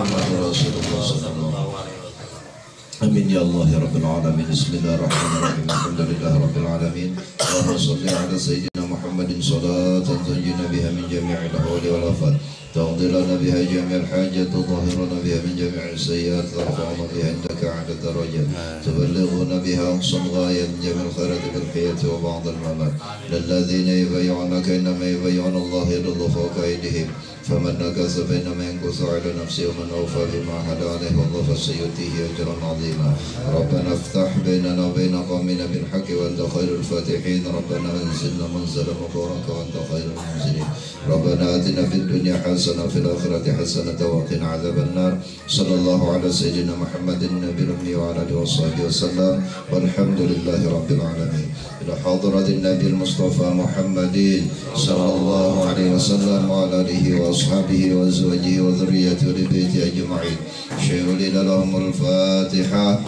Muhammadur Rasulullah sallallahu alaihi wasallam. Amin ya Allah ya Rabbil alamin. Bismillahirrahmanirrahim. Alhamdulillahi rabbil alamin. Allahumma shalli ala sayyidina Muhammadin salatan tunjina biha min jami'il ahwali wal afat. تقضي لنا بها جميع الحاجات وتطهرنا بها من جميع السيئات ترفعنا بها عندك أعلى الدرجات تبلغنا بها أقصى الغاية من جميع الخيرات في الحياة وبعد الممات للذين يبايعونك إنما يبايعون الله يد الله فوق أيديهم فمن نكث فإنما ينكث على نفسه ومن أوفى بما عهد عليه الله فسيؤتيه أجرا عظيما ربنا افتح بيننا وبين قومنا بالحق وأنت خير الفاتحين ربنا أنزلنا منزلا مباركا وأنت خير المنزلين ربنا آتنا في الدنيا حسنة وفي الآخرة حسنة وقنا عذاب النار صلى الله على سيدنا محمد النبي الأمي وعلى آله وصحبه وسلم والحمد لله رب العالمين. إلى حضرة النبي المصطفى محمد صلى الله عليه وسلم وعلى آله وأصحابه وأزواجه وذريته ولبيته أجمعين. شهدوا لهم الفاتحة.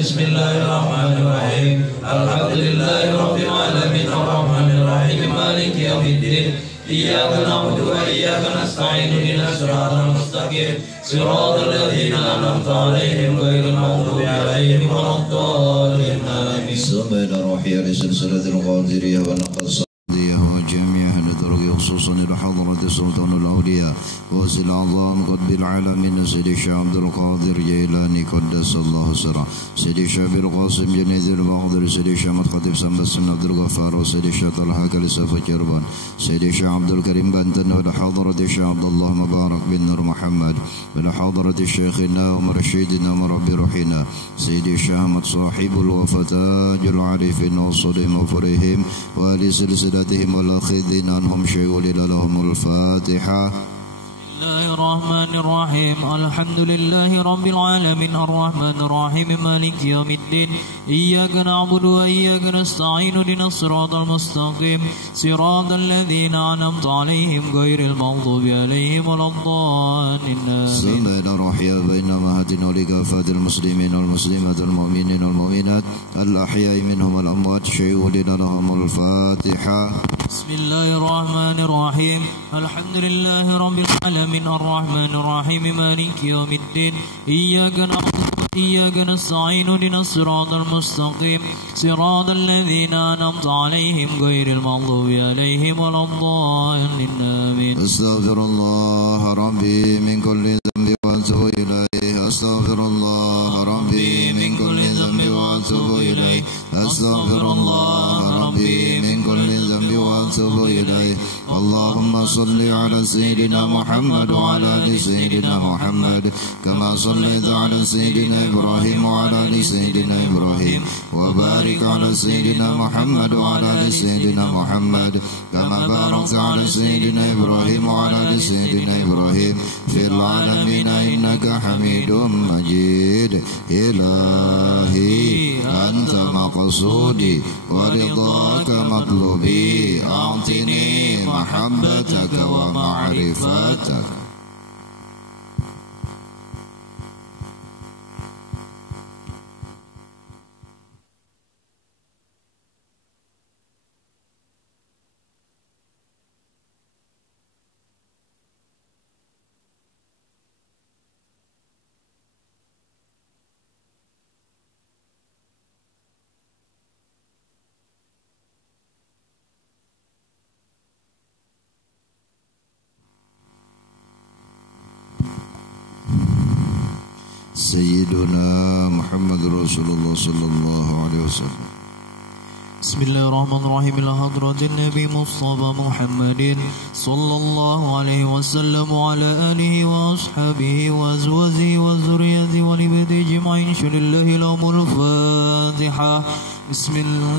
بسم الله الرحمن الرحيم. الحمد لله رب العالمين الرحمن الرحيم مالك يوم الدين إياك نعبد وإياك نستعين اهدنا الصراط المستقيم صراط الذين أنعمت عليهم غير المغضوب عليهم ولا الضالين آمين. سمعنا روحي لسلسلة القادرية ونقص وجميع الطرق خصوصا إلى حضرة سلطان الأولياء وزل العظام قطب العالمين سيدي الشيخ عبد القادر جيلاني قدس الله سره سيدي الشيخ القاسم جنيد الباقدر سيدي الشيخ خطيب سنبس بن عبد الغفار وسيدي الشيخ طلحة كالسيف كربان سيدي الشيخ عبد الكريم بنتن وإلى حضرة الشيخ عبد الله مبارك بن نور محمد وإلى حضرة شيخنا ومرشدنا مربي روحنا سيدي الشيخ أحمد صاحب الوفتاج العارفين وصلهم وفرهم وآل سلسلتهم والأخذين عنهم شيء لهم الفاتحة. بسم الله الرحمن الرحيم الحمد لله رب العالمين الرحمن الرحيم مالك يوم الدين إياك نعبد وإياك نستعين اهدنا الصراط المستقيم صراط الذين أنعمت عليهم غير المغضوب عليهم ولا الضالين سمعنا روحي بينما هدنا لكافة المسلمين والمسلمات المؤمنين والمؤمنات الأحياء منهم والأموات شيء لهم الفاتحة. بسم الله الرحمن الرحيم الحمد لله رب العالمين الرحمن الرحيم مالك يوم الدين إياك نعبد وإياك نستعين اهدنا الصراط المستقيم صراط الذين أنعمت عليهم غير المغضوب عليهم ولا الضالين آمين. أستغفر الله ربي من كل ذنب وأتوب إليه أستغفر الله ربي من كل ذنب وأتوب إليه أستغفر الله ربي من كل ذنب وأتوب إليه. اللهم صل على سيدنا محمد وعلى آل سيدنا محمد كما صليت على سيدنا إبراهيم وعلى آل سيدنا إبراهيم وبارك على سيدنا محمد وعلى آل سيدنا محمد كما باركت على سيدنا إبراهيم وعلى آل سيدنا إبراهيم في العالمين إنك حميد مجيد. إلهي أنت مقصودي ورضاك مطلوبي أعطني محبتك ومعرفتك. سيدنا محمد رسول الله صلى الله عليه وسلم. بسم الله الرحمن الرحيم إلى حضرة النبي مصطفى محمد صلى الله عليه وسلم وعلى آله وأصحابه وأزواجه وذريته ولبيته أجمعين شر الله لهم الفاتحة. بسم الله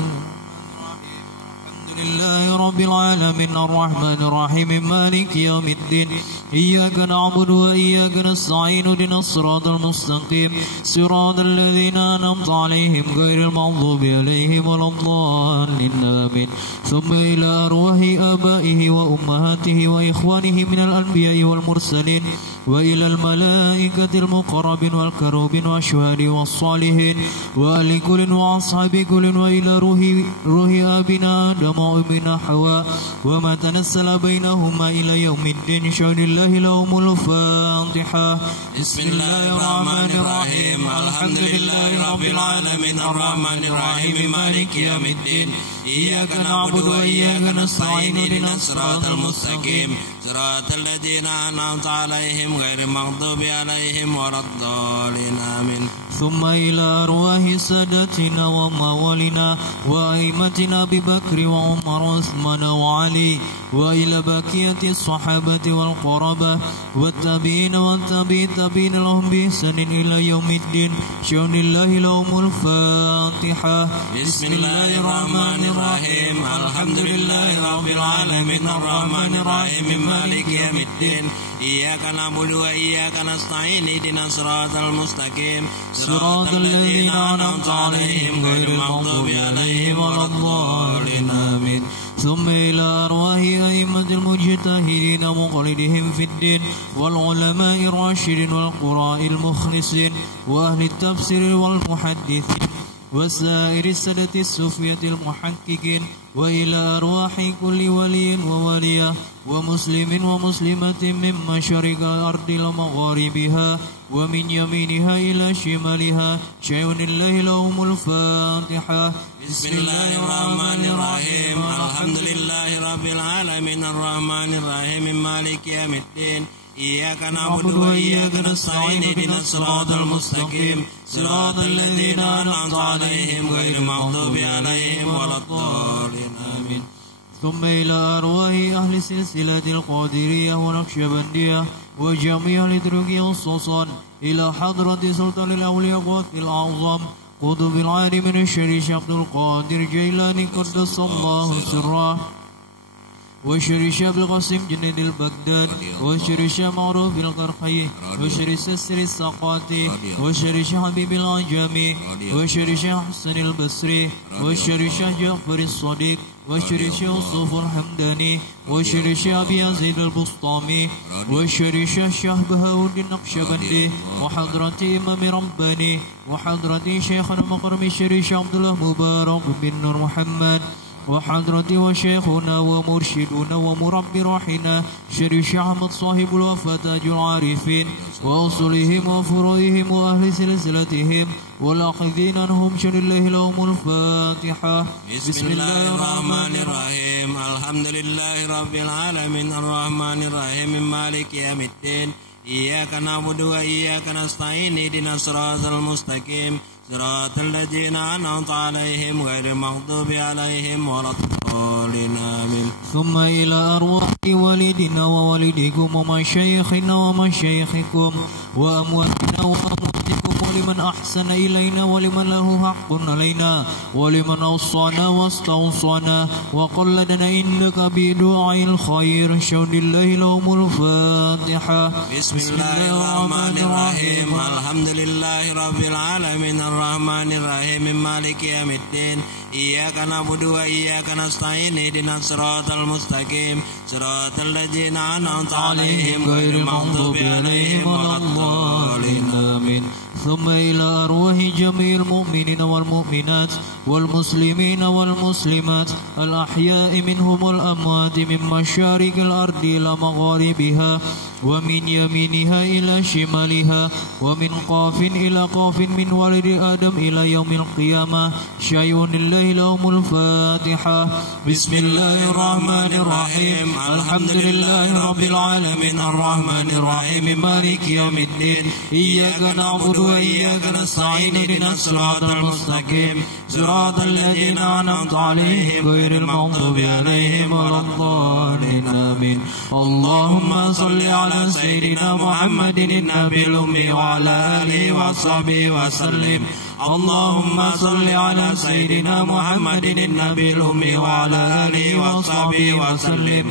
لله رب العالمين الرحمن الرحيم مالك يوم الدين إياك نعبد وإياك نستعين اهدنا الصراط المستقيم صراط الذين أنعمت عليهم غير المغضوب عليهم ولا الضالين آمين. ثم إلى أرواح آبائه وأمهاته وإخوانه من الأنبياء والمرسلين وإلى الملائكة المقربين والكروبين والشهداء والصالحين وآل كل وأصحاب كل وإلى روح أبينا آدم وأمنا حواء وما تنزل بينهما إلى يوم الدين شهد الله لهم الفاتحة. بسم الله الرحمن الرحيم الحمد لله رب العالمين الرحمن الرحيم مالك يوم الدين إياك نعبد وإياك نستعين اهدنا الصراط المستقيم صراط الذين أنعمت عليهم غير المغضوب عليهم ولا الضالين آمين. ثم إلى أرواح سادتنا وموالينا وأئمتنا أبي بكر وعمر وعثمان وعلي وإلى بقية الصحابة والقرابة والتابعين والتابعين لهم بإحسان إلى يوم الدين شهد الله لهم الفاتحة. بسم الله الرحمن الرحيم الحمد لله رب العالمين الرحمن الرحيم مالك يوم الدين إياك نعبد وإياك نستعين اهدنا الصراط المستقيم صراط الذين أنعمت عليهم غير المغضوب عليهم ولا الضالين آمين. ثم إلى أرواح أئمة المجتهدين ومقلدهم في الدين والعلماء الراشدين والقراء المخلصين وأهل التفسير والمحدثين وسائر السادة الصوفية المحققين وإلى أرواح كل ولي وولية ومسلم ومسلمة من مشارق الأرض لمغاربها ومن يمينها إلى شمالها شيء الله لهم الفاتحة. بسم الله الرحمن الرحيم الحمد لله رب العالمين الرحمن الرحيم مالك يوم الدين إياك نعبد وإياك نستعين اهدنا الصراط المستقيم صراط الذين أنعمت عليهم غير المغضوب عليهم ولا الضالين آمين. ثم إلى أرواح أهل سلسلة القادرية ونقشبندية وجميع الإدريقية والصوصان إلى حضرة سلطان الأولياء غوث الأعظم قطب العالمين الشريف عبد القادر جيلاني قدس الله سره وشريش أبي القاسم جنيد البغداد وشريش معروف القرخي وشريش السر السقاطي وشريش حبيب العجمي وشريش حسن البصري وشريش جعفر الصديق وشريش يوسف الحمداني وشريش أبي يزيد البسطامي وشريش الشاه بهاء النقشبندي وحضرة إمام رباني وحضرة شيخنا مقرم شريش عبد الله مبارك بن نور محمد وحضرتي وشيخنا ومرشدنا ومربي روحنا شريش أحمد صاحب الوفاة تاج العارفين وأصولهم وفروعهم وأهل سلسلتهم والأخذين عنهم شر الله لهم الفاتحة. بسم الله الرحمن الرحيم الحمد لله رب العالمين الرحمن الرحيم مالك يوم الدين إياك نعبد وإياك نستعين اهدنا الصراط المستقيم صراط الذين أنعمت عليهم غير المغضوب عليهم ولا الضالين آمين. ثم إلى أرواح والدنا ووالدكم ومشايخنا ومشايخكم وأمواتنا وأمواتكم ولمن أحسن إلينا ولمن له حق علينا ولمن أوصانا واستوصانا وقلدنا إنك بدعاء الخير شهد الله لهم الفاتحة. بسم الله الرحمن الرحيم الحمد لله رب العالمين الرحمن الرحيم مالك يوم الدين إياك نعبد وإياك نستعين اهدنا الصراط المستقيم صراط الذين أنعمت عليهم غير المغضوب عليهم ولا الضالين آمين. ثم إلى أرواح جميع المؤمنين والمؤمنات والمسلمين والمسلمات الأحياء منهم والأموات من مشارق الأرض إلى مغاربها ومن يمينها إلى شمالها ومن قاف إلى قاف من ولد آدم إلى يوم القيامة شيء الله لهم الفاتحة. بسم الله الرحمن الرحيم الحمد لله رب العالمين الرحمن الرحيم مالك يوم الدين إياك نعبد وإياك نستعين اهدنا الصراط المستقيم صراط الذين أنعمت عليهم غير المغضوب عليهم ولا الضالين آمين. اللهم صل على سيدنا محمد النبي الأمي وعلى آله وصحبه وسلم. اللهم صل على سيدنا محمد النبي الأمي وعلى آله وصحبه وسلم.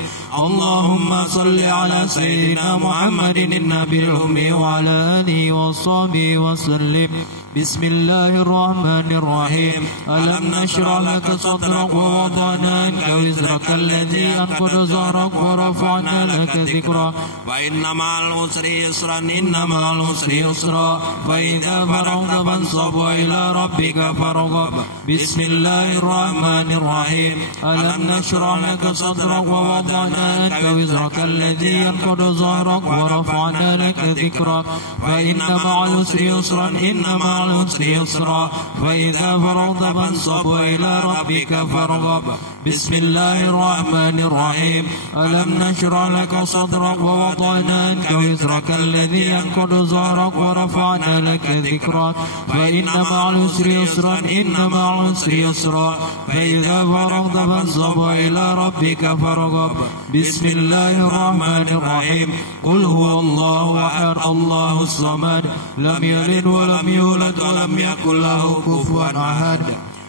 اللهم صل على سيدنا محمد النبي الأمي وعلى آله وصحبه وسلم. بسم الله الرحمن الرحيم ألم نشرح لك صدرك ووضعنا عنك وزرك الذي أنقض ظهرك ورفعنا لك ذكرك فإن مع العسر يسرا إن مع العسر يسرا فإذا فرغت فانصب وإلى ربك فارغب بسم الله الرحمن الرحيم ألم نشرح لك صدرك ووضعنا عنك وزرك الذي أنقض ظهرك ورفعنا لك ذكرك فإن مع العسر يسرا إن مع العسر يسرا فإذا فرغت فانصب وإلى ربك فارغب بسم الله الرحمن الرحيم ألم نشرح لك صدرك ووضعنا عنك وزرك الذي أنقض ظهرك ورفعنا لك ذكرك فإن مع العسر يسرا إن مع العسر يسرا فإذا فرغت فانصب وإلى ربك فارغب بسم الله الرحمن الرحيم قل هو الله أحد الله الصمد لم يلد ولم يولد ولم يكن له كفوا أحد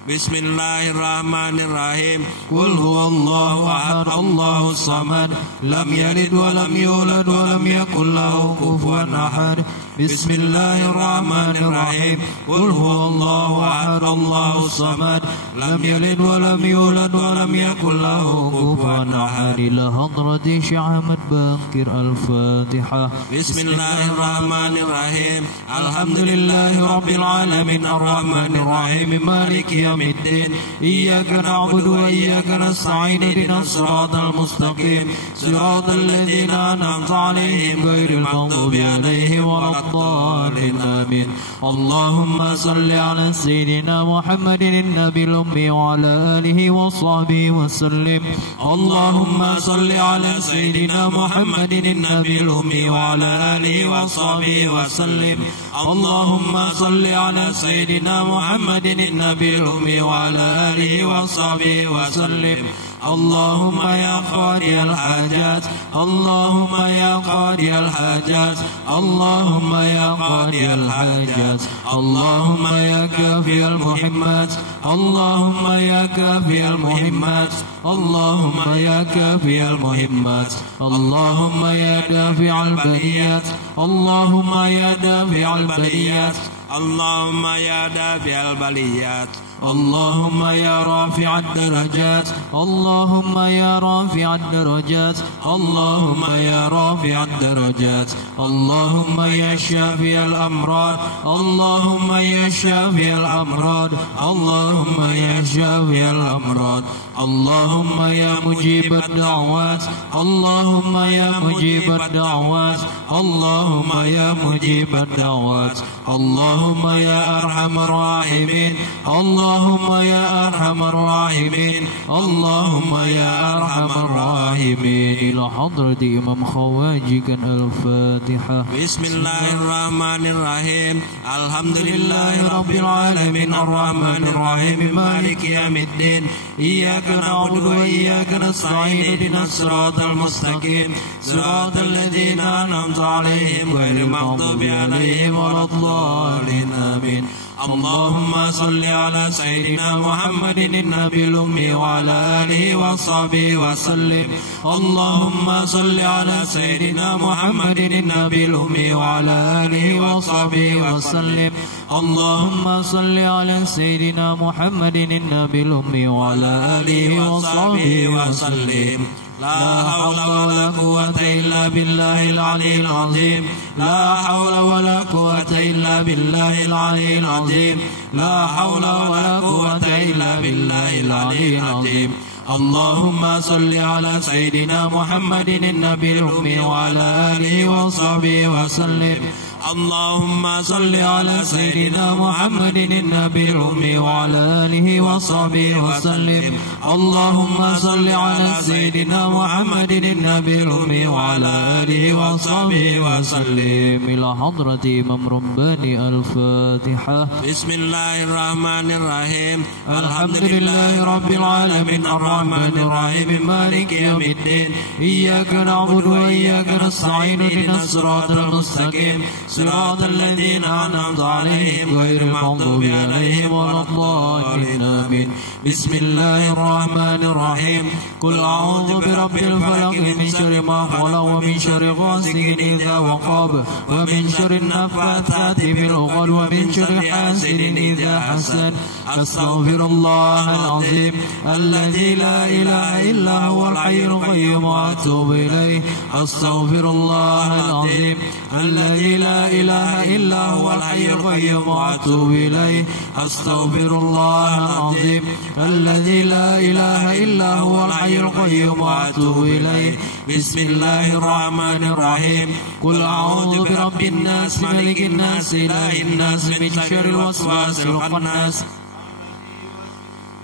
بسم الله الرحمن الرحيم قل هو الله أحد الله الصمد لم يلد ولم يولد ولم يكن له كفوا أحد بسم الله الرحمن الرحيم قل هو الله أحد الله الصمد لم يلد ولم يولد ولم يكن له كفوا أحد إلى حضرة شيخ أحمد باقر الفاتحة بسم الله الرحمن الرحيم الحمد لله رب العالمين الرحمن الرحيم مالك يوم الدين إياك نعبد وإياك نستعين اهدنا الصراط المستقيم صراط الذين أنعمت عليهم غير المغضوب عليهم ولا الضالين آمين اللهم صل على سيدنا محمد النبي الأمي وعلى آله وصحبه وسلم اللهم صل على سيدنا محمد النبي الأمي وعلى آله وصحبه وسلم اللهم صل على سيدنا محمد النبي الأمي وعلى آله وصحبه وسلم اللهم يا قاضي الحاجات اللهم يا قاضي الحاجات اللهم يا قاضي الحاجات اللهم يا كافي المهمات اللهم يا كافي المهمات اللهم يا كافي المهمات اللهم يا دافع البليات اللهم يا دافع البليات اللهم يا دافع البليات اللهم يا رافع الدرجات اللهم يا رافع الدرجات اللهم يا رافع الدرجات اللهم يا شافي الأمراض اللهم يا شافي الأمراض اللهم يا شافي الأمراض اللهم يا مجيب الدعوات اللهم يا مجيب الدعوات اللهم يا مجيب الدعوات اللهم يا أرحم الراحمين اللهم يا أرحم الراحمين اللهم يا أرحم الراحمين إلى حضرة إمام خواجك الفاتحة بسم الله الرحمن الرحيم الحمد لله رب العالمين الرحمن الرحيم مالك يوم الدين إياك نعبد وإياك نستعين اهدنا الصراط المستقيم صراط الذين أنعمت عليهم غير المغضوب عليهم ولا الضالين آمين اللهم صل على سيدنا محمد النبي الأمي وعلى آله وصحبه وسلم اللهم صل على سيدنا محمد النبي الأمي وعلى آله وصحبه وسلم اللهم صل على سيدنا محمد النبي الأمي وعلى آله وصحبه وسلم لا حول ولا قوة إلا بالله العلي العظيم لا حول ولا قوة إلا بالله العلي العظيم لا حول ولا قوة إلا بالله العلي العظيم اللهم صل على سيدنا محمد النبي الأمي وعلى آله وصحبه وسلم اللهم صل على سيدنا محمد النبي الأمي وعلى آله وصحبه وسلم اللهم صل على سيدنا محمد النبي الأمي وعلى آله وصحبه وسلم إلى حضرة إمام رباني الفاتحة بسم الله الرحمن الرحيم الحمد لله رب العالمين الرحمن الرحيم مالك يوم الدين إياك نعبد وإياك نستعين اهدنا الصراط المستقيم صراط الذين أنعمت عليهم غير المغضوب عليهم ولا الضالين آمين. بسم الله الرحمن الرحيم. قل أعوذ برب الفلق من شر ما خلق ومن شر غاسق إذا وقب ومن شر النفاثات في العقد ومن شر حاسد إذا حسد. أستغفر الله العظيم الذي لا إله إلا هو الحي القيوم وأتوب إليه. أستغفر الله العظيم الذي لا إله إلا هو الحي القيوم وأتوب إليه. أستغفر الله العظيم الذي لا إله إلا هو الحي القيوم وأتوب إليه. بسم الله الرحمن الرحيم. قل أعوذ برب الناس ملك الناس إله الناس من شر الوسواس الخناس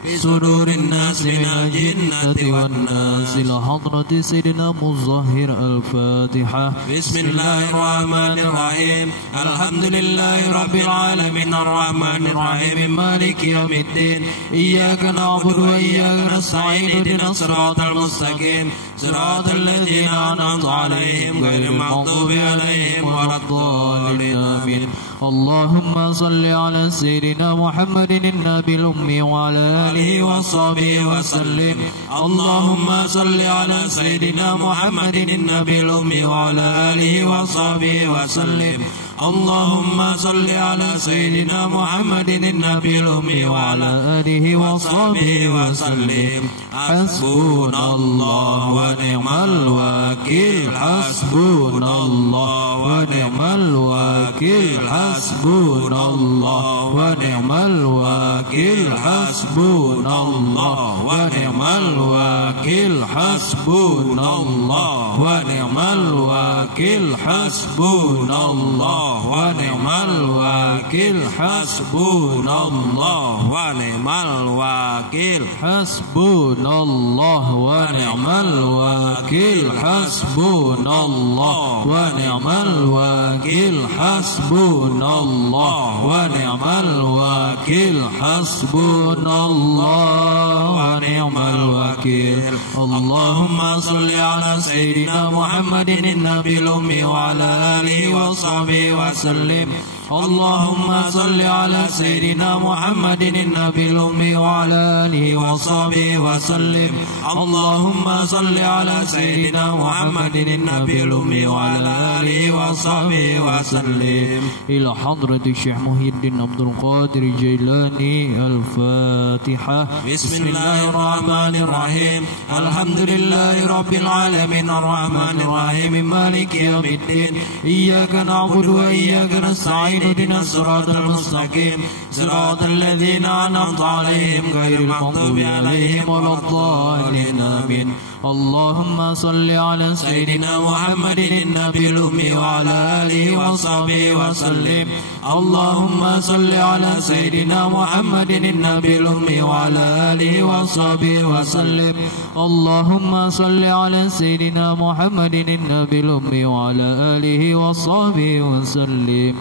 في صدور الناس من الجنة والناس. إلى حضرة سيدنا مظهر الفاتحة. بسم الله الرحمن الرحيم. الحمد لله رب العالمين الرحمن الرحيم مالك يوم الدين. إياك نعبد وإياك نستعين اهدنا الصراط المستقيم صراط الذين أنعمت عليهم غير المغضوب عليهم ولا الضالين آمين. اللهم صل على سيدنا محمد النبي الأمي وعلى آله وصحبه وسلم. اللهم صل على سيدنا محمد النبي الأمي وعلى آله وصحبه وسلم. اللهم صل على سيدنا محمد النبي الأمي وعلى آله وصحبه وسلم. حسبنا الله ونعم الوكيل. حسبنا الله ونعم الوكيل. حسبنا الله ونعم الوكيل. حسبنا الله ونعم الوكيل. حسبنا الله ونعم الوكيل. حسبنا الله ونعم الوكيل. حسبنا الله ونعم الوكيل. حسبنا الله ونعم الوكيل. حسبنا الله ونعم الوكيل. حسبنا الله ونعم الوكيل. حسبنا الله ونعم الوكيل. اللهم صل على سيدنا محمد النبي الأمي وعلى آله وصحبه وسلم. اللهم صل على سيدنا محمد النبي الأمي وعلى آله وصحبه وسلم. اللهم صل على سيدنا محمد النبي الأمي وعلى آله وصحبه وسلم. إلى حضرة الشيخ محي الدين عبد القادر الجيلاني الفاتحة. بسم الله الرحمن الرحيم. الحمد لله رب العالمين الرحمن الرحيم مالك يوم الدين. إياك نعبد وإياك نستعين اهدنا الصراط المستقيم صراط الذين أنعمت عليهم غير المغضوب عليهم ولا الضالين آمين. اللهم صل على سيدنا محمد النبي الأمي وعلى آله وصحبه وسلم. اللهم صل على سيدنا محمد النبي الأمي وعلى آله وصحبه وسلم. اللهم صل على سيدنا محمد النبي الأمي وعلى آله وصحبه وسلم.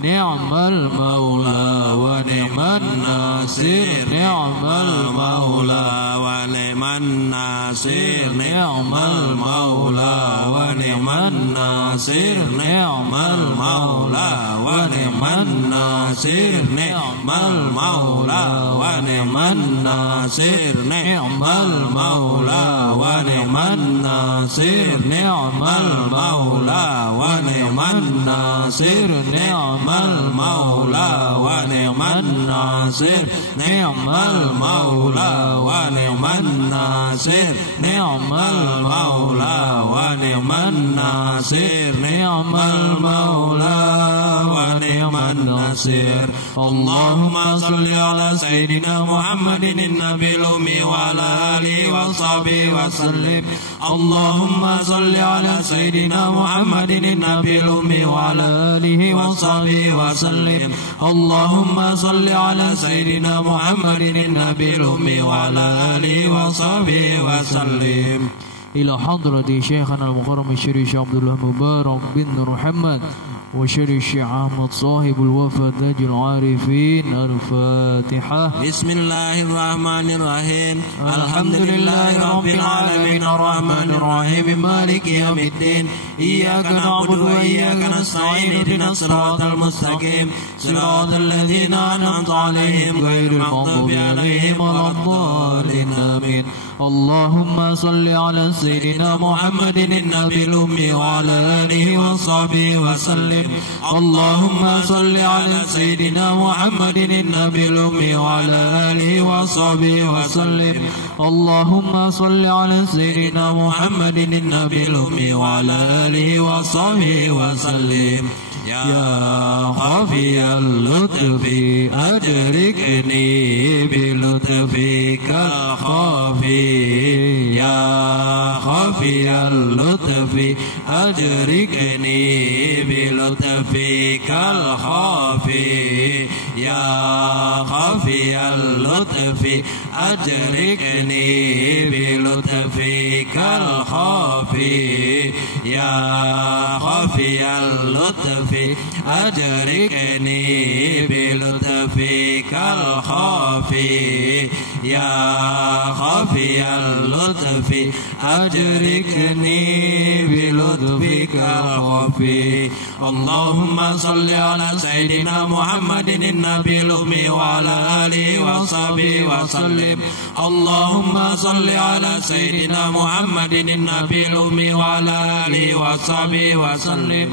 نعم المولى ونعم الناصر. نعم المولى ونعم الناصر. نعم المولى ونعم الناصر. نعم المولى ونعم الناصر. نعم المولى ونعم الناصر. نعم المولى ونعم الناصر. نعم المولى ونعم الناصر. نعم المولى ونعم الناصر. نعم المولى ونعم الناصر. نعم المولى ونعم الناصر. نعم المولى ونعم الناصر. اللهم صل على سيدنا محمد النبي الأمي وعلى آله وصحبه وسلم. اللهم صل على سيدنا محمد النبي الأمي وعلى آله وصحبه وسلم. اللهم صل على سيدنا محمد النبي الأمي وعلى آله وصحبه وسلم. إلى حضرة شيخنا المكرم الشريف عبد الله مبارك بن محمد وشر الشيخ أحمد صاحب الوفاة تاج العارفين الفاتحة. بسم الله الرحمن الرحيم. الحمد لله رب العالمين الرحمن الرحيم مالك يوم الدين. إياك نعبد وإياك نستعين اهدنا الصراط المستقيم صراط الذين أنعمت عليهم غير المغضوب عليهم ولا الضالين آمين. اللهم صل على سيدنا محمد النبي الأمي وعلى آله وصحبه وسلم. اللهم صل على سيدنا محمد النبي الأمي وعلى آله وصحبه وسلم. اللهم صل على سيدنا محمد النبي الأمي وعلى آله وصحبه وسلم. يا خفي اللطف أدركني بلطفك الخفي. يا خفي اللطف أدركني بلطفك الخفي. يا خفي اللطف أدركني بلطفك الخفي. يا خفي اللطف أدركني بلطفك الخفي. يا خفي اللطف أدركني بلطفك الخفي. اللهم صل على سيدنا محمد النبي الأمي وعلى آله وصحبه وسلم. اللهم صل على سيدنا محمد النبي الأمي وعلى آله وصحبه وسلم.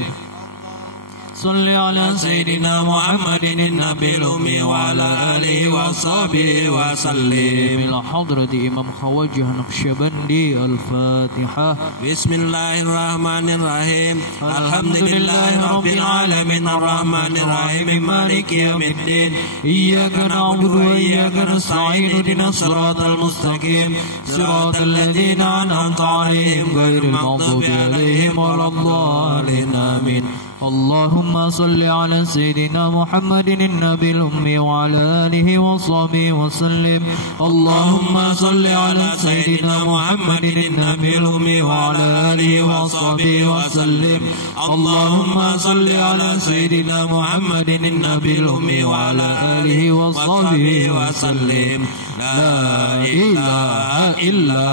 صل على سيدنا محمد النبي الأمي وعلى آله وصحبه وسلم. إلى حضرة إمام خواجة نقشبندي الفاتحة. بسم الله الرحمن الرحيم. الحمد لله رب العالمين الرحمن الرحيم مالك يوم الدين. إياك نعبد وإياك نستعين اهدنا الصراط المستقيم صراط الذين أنعمت عليهم غير المغضوب عليهم ولا الضالين آمين. اللهم صل على سيدنا محمد النبي الأمي وعلى آله وصحبه وسلم. اللهم صل على سيدنا محمد النبي الأمي وعلى آله وصحبه وسلم. اللهم صل على سيدنا محمد النبي الأمي وعلى آله وصحبه وسلم. لا إله إلا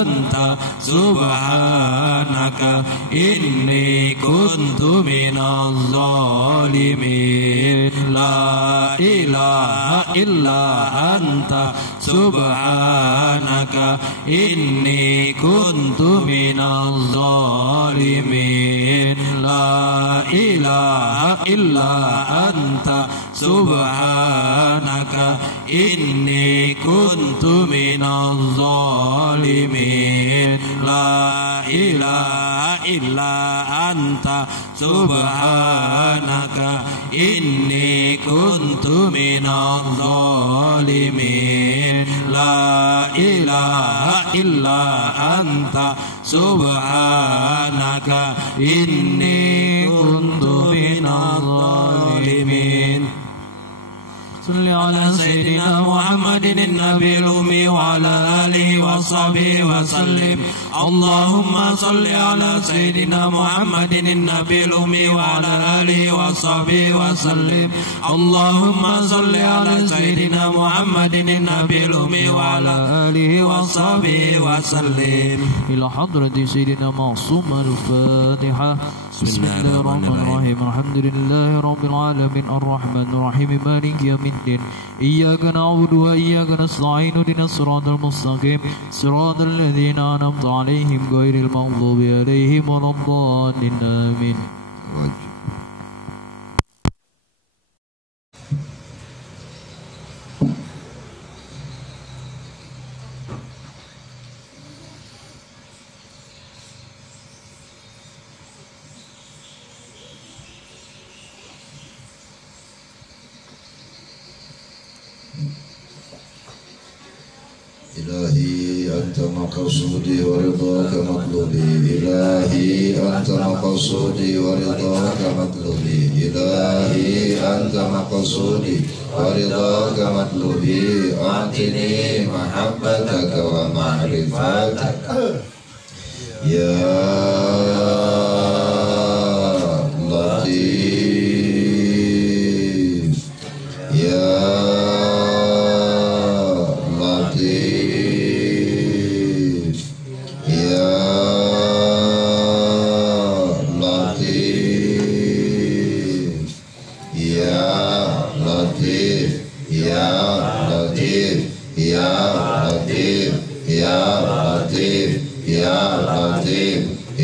أنت سبحانك إني كنت من الظالمين. لا إله إلا أنت سبحانك إني كنت من الظالمين. لا إله إلا أنت سبحانك إني كنت من الظالمين. لا إله إلا أنت سبحانك إني كنت من الظالمين. لا إله إلا أنت سبحانك إني كنت من الظالمين. صل على سيدنا محمد النبي الأمي وعلى آله وصحبه وسلم. اللهم صل على سيدنا محمد النبي الأمي وعلى آله وصحبه وسلم. اللهم صل على سيدنا محمد النبي الأمي وعلى آله وصحبه وسلم. إلى حضرة سيدنا معصوم الفاتحة. بسم الله الرحمن الرحيم. الحمد لله رب العالمين الرحمن الرحيم مالك يوم الدين. إياك نعبد وإياك نستعين اهدنا الصراط المستقيم صراط الذين أنعمت عليهم غير المغضوب عليهم ولا الضالين آمين. إلهي أنت مقصودي ورضاك مطلوبي. إلهي أنت مقصودي ورضاك مطلوبي. إلهي أنت مقصودي ورضاك مطلوبي. أعطني محبتك ومعرفتك يا لطيف يا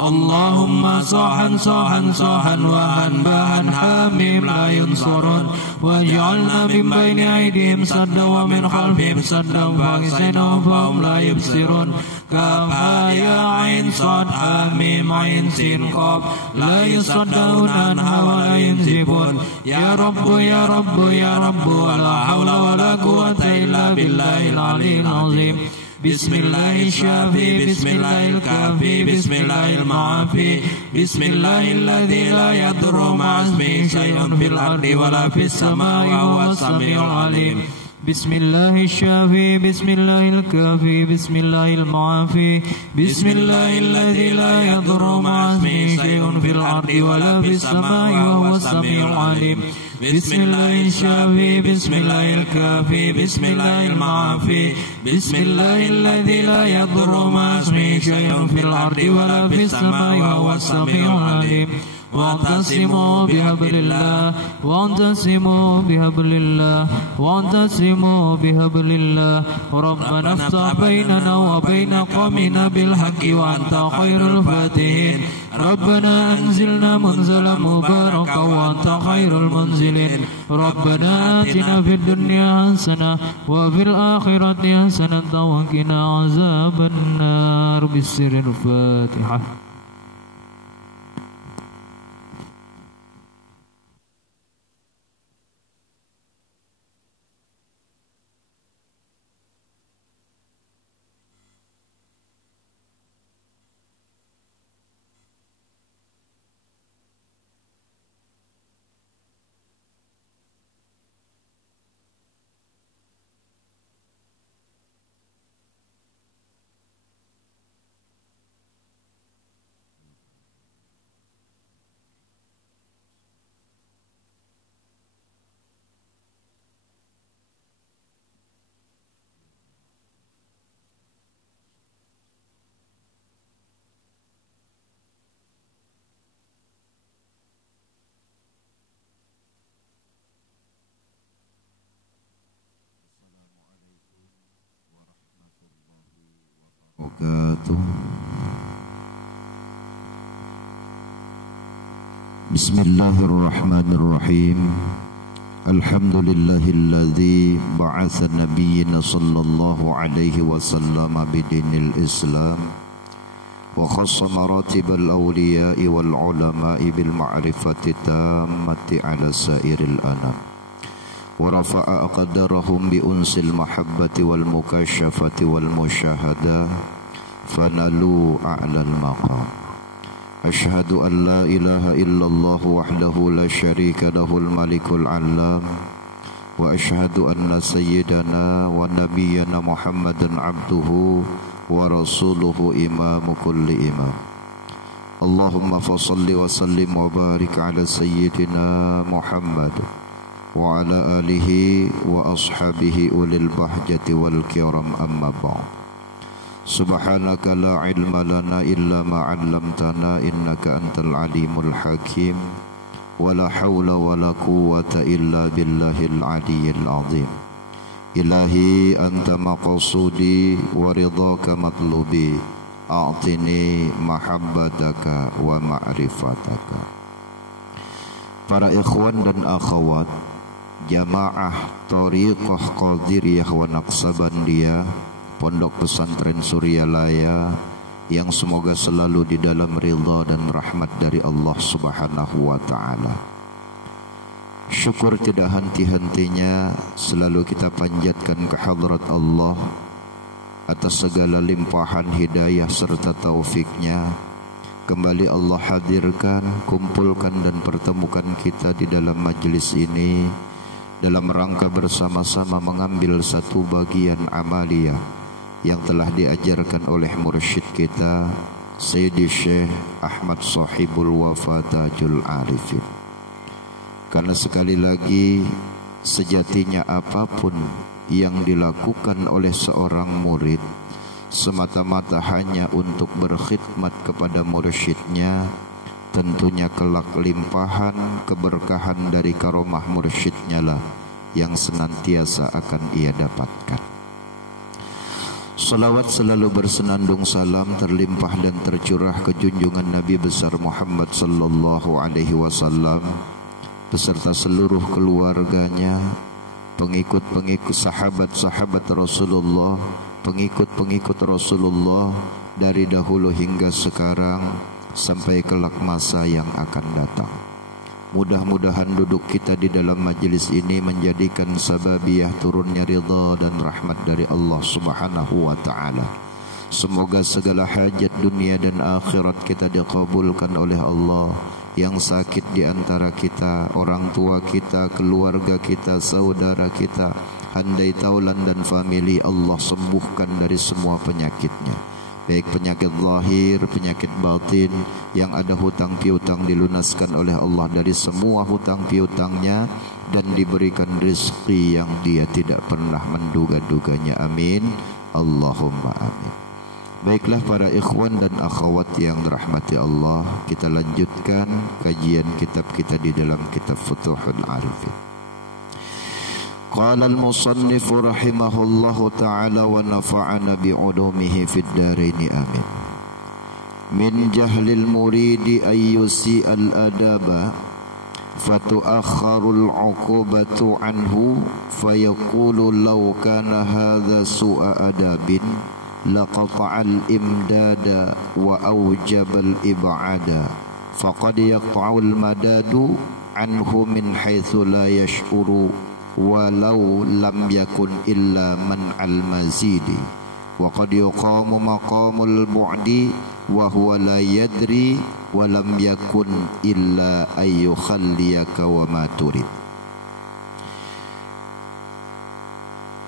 اللهم صاحا صاحا صاحا وهن باهن حاميم لا ينصرون واجعلنا من بين أيديهم سدا ومن خلفهم سدا فاغشيناهم فهم لا يبصرون كافها يا عين صاد حاميم عين سين قاف لا يصدقون عنها ولا ينزفون يا رب يا رب يا رب ولا حول ولا قوة إلا بالله العلي العظيم بسم الله الشافي بسم الله الكافي بسم الله المعافي بسم الله الذي لا يضر مع اسمه شيء في الأرض ولا في السماء وهو السميع العليم بسم الله الشافي بسم الله الكافي بسم الله المعافي بسم الله الذي لا يضر مع اسمه شيء في الأرض ولا في السماء وهو السميع العليم بسم الله الشافي بسم الله الكافي بسم الله المعافي بسم الله الذي لا يضر مع اسمه شيء في الأرض ولا في السماء وهو السميع العليم واعتصموا بحبل الله واعتصموا بحبل الله واعتصموا بحبل الله ربنا افتح بيننا وبين قومنا بالحق وأنت خير الفاتحين ربنا أنزلنا منزلا مباركا وأنت خير المنزلين ربنا آتنا في الدنيا حسنة وفي الآخرة حسنة وقنا عذاب النار بسر الفاتحة. Bismillahirrahmanirrahim. Alhamdulillahilladzi ba'atha nabiyyina sallallahu alaihi wasallam bidinil Islam wa khassa maratibal awliya'i wal ulama'i bil ma'rifati tammati ala sairil anam wa rafa'a aqdarahum bi unsil mahabbati wal mukashafati wal musyahadah fanalu a'lal maqam. Asyhadu an la ilaha illallah wahdahu la syarika lahul malikul alam wa asyhadu anna sayyidana wa nabiyyana Muhammadan abduhu wa rasuluhu imamu kulli imam. Allahumma fasalli wa sallim wa barik ala sayyidina Muhammad wa ala alihi wa ashabihi ulil bahjati wal kiram amma ba'd. Subhanaka la ilma lana illa ma 'allamtana innaka antal alimul hakim wa la hawla wa la quwwata illa billahil aliyyil azim. Ilahi anta maqsudi wa ridhaka matlubi a'tini mahabbataka wa ma'rifataka. Para ikhwan dan akhwat jamaah Thariqah Qadiriyah wa Naqsabandiyah Pondok Pesantren Suryalaya yang semoga selalu di dalam ridha dan rahmat dari Allah Subhanahu wa taala. Syukur tidak henti-hentinya selalu kita panjatkan ke hadrat Allah atas segala limpahan hidayah serta taufiknya. Kembali Allah hadirkan, kumpulkan dan pertemukan kita di dalam majlis ini dalam rangka bersama-sama mengambil satu bagian amaliyah yang telah diajarkan oleh mursyid kita Sayyidi Syekh Ahmad Sahibul Wafa Tajul Arifin. Karena sekali lagi sejatinya apapun yang dilakukan oleh seorang murid semata-mata hanya untuk berkhidmat kepada mursyidnya, tentunya kelak limpahan keberkahan dari karomah mursyidnya lah yang senantiasa akan ia dapatkan. Salawat selalu bersenandung salam terlimpah dan tercurah ke junjungan Nabi besar Muhammad sallallahu alaihi wasallam beserta seluruh keluarganya, pengikut-pengikut sahabat-sahabat Rasulullah, pengikut-pengikut Rasulullah dari dahulu hingga sekarang sampai kelak masa yang akan datang. Mudah-mudahan duduk kita di dalam majlis ini menjadikan sababiyah turunnya ridha dan rahmat dari Allah Subhanahu wa ta'ala. Semoga segala hajat dunia dan akhirat kita dikabulkan oleh Allah. Yang sakit di antara kita, orang tua kita, keluarga kita, saudara kita, handai taulan dan famili, Allah sembuhkan dari semua penyakitnya. Baik penyakit zahir, penyakit batin, yang ada hutang piutang dilunaskan oleh Allah dari semua hutang piutangnya dan diberikan rezeki yang dia tidak pernah menduga-duganya. Amin. Allahumma amin. Baiklah para ikhwan dan akhwat yang dirahmati Allah, kita lanjutkan kajian kitab kita di dalam kitab Futuhul Arifin. Qala al-musannif rahimahullahu ta'ala wa nafa'ana bi'ulumihi fid daraini amin. Min jahlil muridi ayyusi al-adaba fatu'akharul 'uqubatu anhu fayaqulu law kana hadha su'a adabin laqata'al imdada wa awjabal ib'ada faqad yaqta'ul madadu anhu min haitsu la yash'uru walau lam yakun illa man al-mazidi wa qad yuqamu maqamul bu'di wa huwa la yadri wa lam yakun illa ayyukhalliyaka wa ma turid.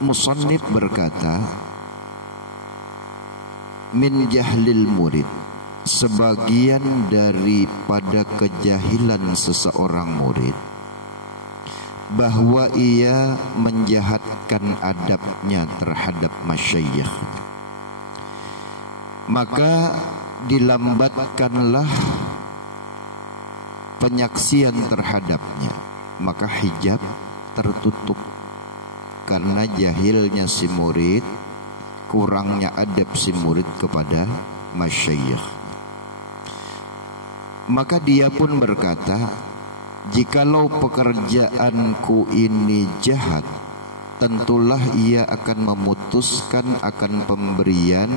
Musannif berkata, min jahlil murid, sebagian daripada kejahilan seseorang murid bahwa ia menjahatkan adabnya terhadap masyayikh, maka dilambatkanlah penyaksian terhadapnya, maka hijab tertutup karena jahilnya si murid, kurangnya adab si murid kepada masyayikh. Maka dia pun berkata, jikalau pekerjaanku ini jahat, tentulah ia akan memutuskan akan pemberian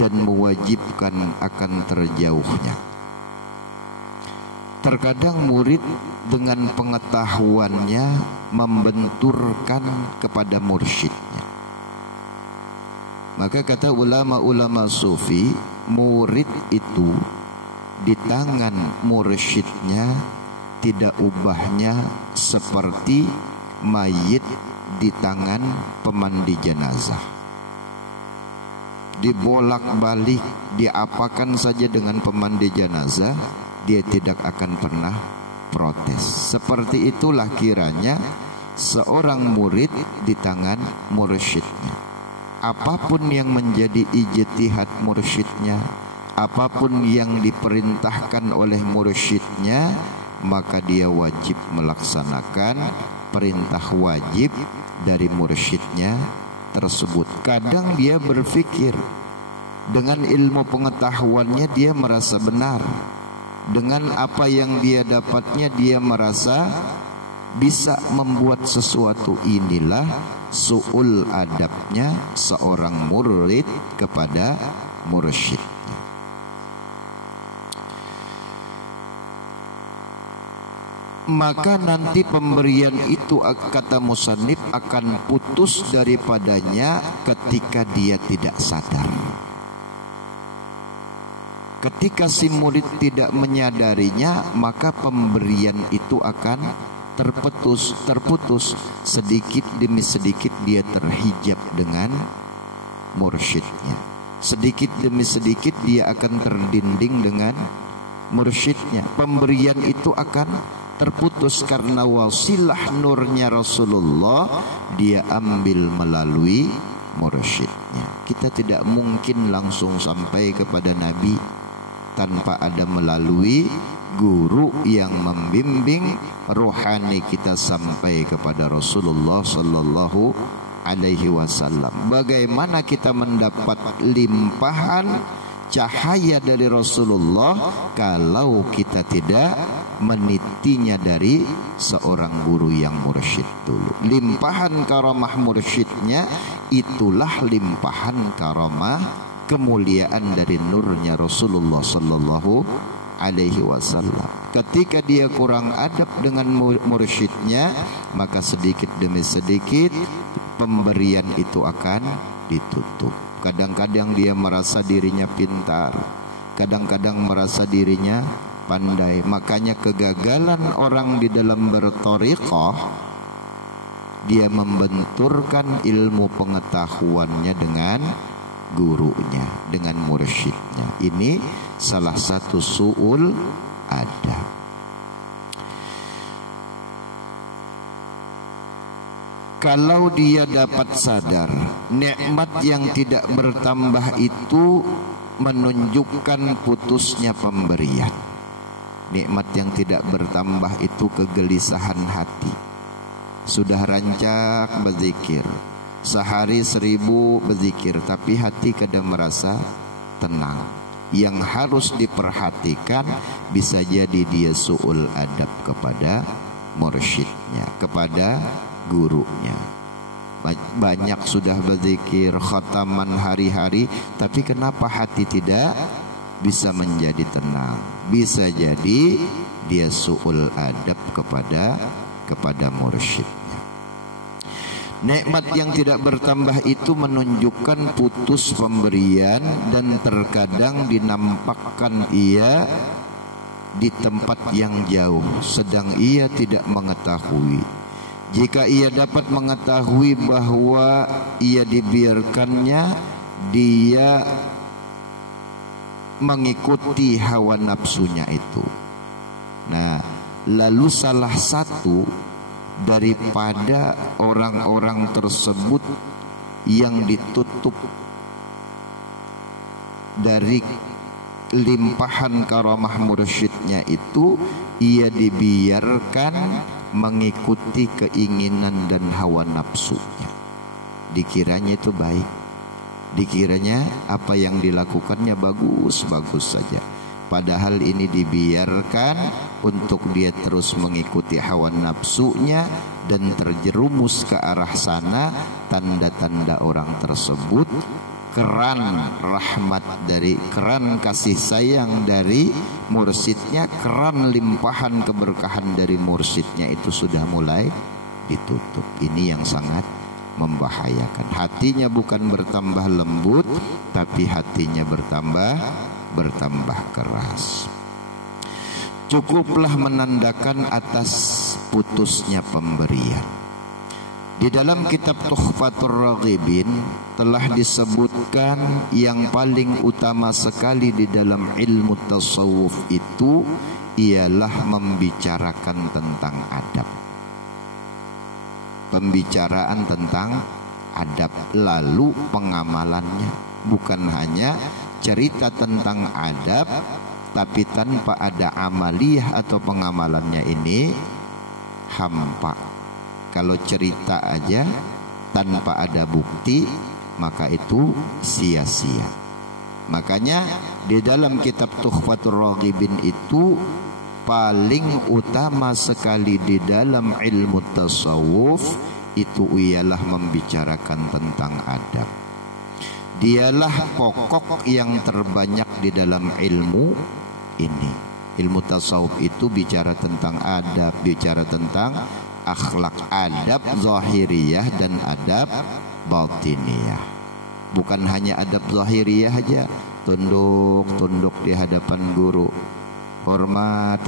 dan mewajibkan akan terjauhnya. Terkadang murid dengan pengetahuannya membenturkan kepada mursyidnya. Maka kata ulama-ulama sufi, murid itu di tangan mursyidnya tidak ubahnya seperti mayit di tangan pemandi jenazah. Dibolak-balik, diapakan saja dengan pemandi jenazah, dia tidak akan pernah protes. Seperti itulah kiranya seorang murid di tangan mursyidnya. Apapun yang menjadi ijtihad mursyidnya, apapun yang diperintahkan oleh mursyidnya, maka dia wajib melaksanakan perintah wajib dari mursyidnya tersebut. Kadang dia berpikir dengan ilmu pengetahuannya dia merasa benar, dengan apa yang dia dapatnya dia merasa bisa membuat sesuatu. Inilah su'ul adabnya seorang murid kepada mursyid. Maka nanti pemberian itu, kata musannif, akan putus daripadanya ketika dia tidak sadar. Ketika si murid tidak menyadarinya, maka pemberian itu akan terputus. Sedikit demi sedikit dia terhijab dengan mursyidnya. Sedikit demi sedikit dia akan terdinding dengan mursyidnya. Pemberian itu akan terputus karena wasilah nurnya Rasulullah dia ambil melalui mursyidnya. Kita tidak mungkin langsung sampai kepada Nabi tanpa ada melalui guru yang membimbing rohani kita sampai kepada Rasulullah sallallahu alaihi wasallam. Bagaimana kita mendapat limpahan cahaya dari Rasulullah kalau kita tidak menitinya dari seorang guru yang mursyid dulu. Limpahan karamah mursyidnya itulah limpahan karamah kemuliaan dari nurnya Rasulullah sallallahu alaihi wasallam. Ketika dia kurang adab dengan mursyidnya, maka sedikit demi sedikit pemberian itu akan ditutup. Kadang-kadang dia merasa dirinya pintar, kadang-kadang merasa dirinya pandai. Makanya kegagalan orang di dalam berthariqah, dia membenturkan ilmu pengetahuannya dengan gurunya, dengan mursyidnya. Ini salah satu su'ul adab. Kalau dia dapat sadar nikmat yang tidak bertambah itu menunjukkan putusnya pemberian. Nikmat yang tidak bertambah itu kegelisahan hati. Sudah rancak berzikir, sehari 1000 berzikir, tapi hati kadang merasa tenang. Yang harus diperhatikan bisa jadi dia su'ul adab kepada mursyidnya, kepada gurunya. Banyak sudah berzikir, khataman hari-hari, tapi kenapa hati tidak bisa menjadi tenang? Bisa jadi dia su'ul adab kepada mursyidnya. Nikmat yang tidak bertambah itu menunjukkan putus pemberian, dan terkadang dinampakkan ia di tempat yang jauh, sedang ia tidak mengetahui. Jika ia dapat mengetahui bahwa ia dibiarkannya, dia mengikuti hawa nafsunya itu. Nah, lalu salah satu daripada orang-orang tersebut yang ditutup dari limpahan karamah mursyidnya itu, ia dibiarkan mengikuti keinginan dan hawa nafsunya. Dikiranya itu baik, dikiranya apa yang dilakukannya bagus-bagus saja. Padahal ini dibiarkan untuk dia terus mengikuti hawa nafsunya dan terjerumus ke arah sana. Tanda-tanda orang tersebut keran rahmat dari, keran kasih sayang dari mursyidnya, keran limpahan keberkahan dari mursyidnya itu sudah mulai ditutup. Ini yang sangat membahayakan. Hatinya bukan bertambah lembut, tapi hatinya bertambah keras. Cukuplah menandakan atas putusnya pemberian. Di dalam kitab Tuhfatur Raghibin telah disebutkan yang paling utama sekali di dalam ilmu tasawuf itu ialah membicarakan tentang adab. Pembicaraan tentang adab, lalu pengamalannya. Bukan hanya cerita tentang adab, tapi tanpa ada amaliyah atau pengamalannya, ini hampa. Kalau cerita aja tanpa ada bukti, maka itu sia-sia. Makanya di dalam kitab Tuhfatur Raghibin itu paling utama sekali di dalam ilmu tasawuf itu ialah membicarakan tentang adab. Dialah pokok yang terbanyak di dalam ilmu ini. Ilmu tasawuf itu bicara tentang adab, bicara tentang akhlak, adab zahiriyah dan adab batiniyah. Bukan hanya adab zahiriyah aja, tunduk di hadapan guru, hormat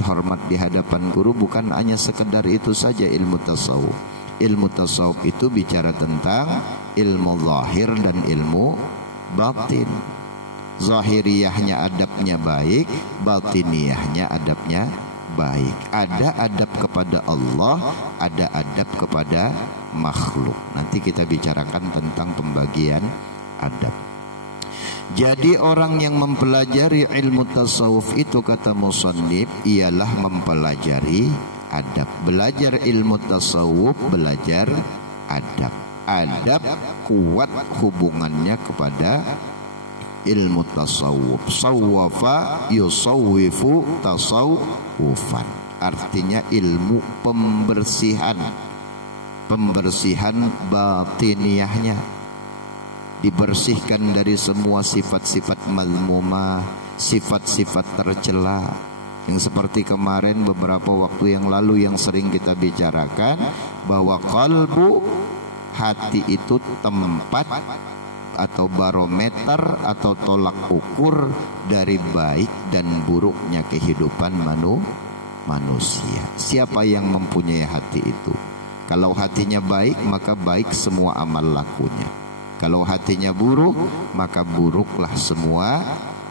di hadapan guru, bukan hanya sekedar itu saja ilmu tasawuf. Ilmu tasawuf itu bicara tentang ilmu zahir dan ilmu batin. Zahiriyahnya adabnya baik, batiniyahnya adabnya baik. Ada adab kepada Allah, ada adab kepada makhluk. Nanti kita bicarakan tentang pembagian adab. Jadi orang yang mempelajari ilmu tasawuf itu, kata musannif, ialah mempelajari adab. Belajar ilmu tasawuf, belajar adab. adab kuat hubungannya kepada ilmu tasawuf. Sawwafa yusawwifu tasawufan, artinya ilmu pembersihan batiniahnya, dibersihkan dari semua sifat-sifat mazmumah, sifat-sifat tercela, yang seperti kemarin beberapa waktu yang lalu yang sering kita bicarakan, bahwa qalbu, hati itu tempat atau barometer atau tolak ukur dari baik dan buruknya kehidupan manusia. Siapa yang mempunyai hati itu? Kalau hatinya baik, maka baik semua amal lakunya. Kalau hatinya buruk, maka buruklah semua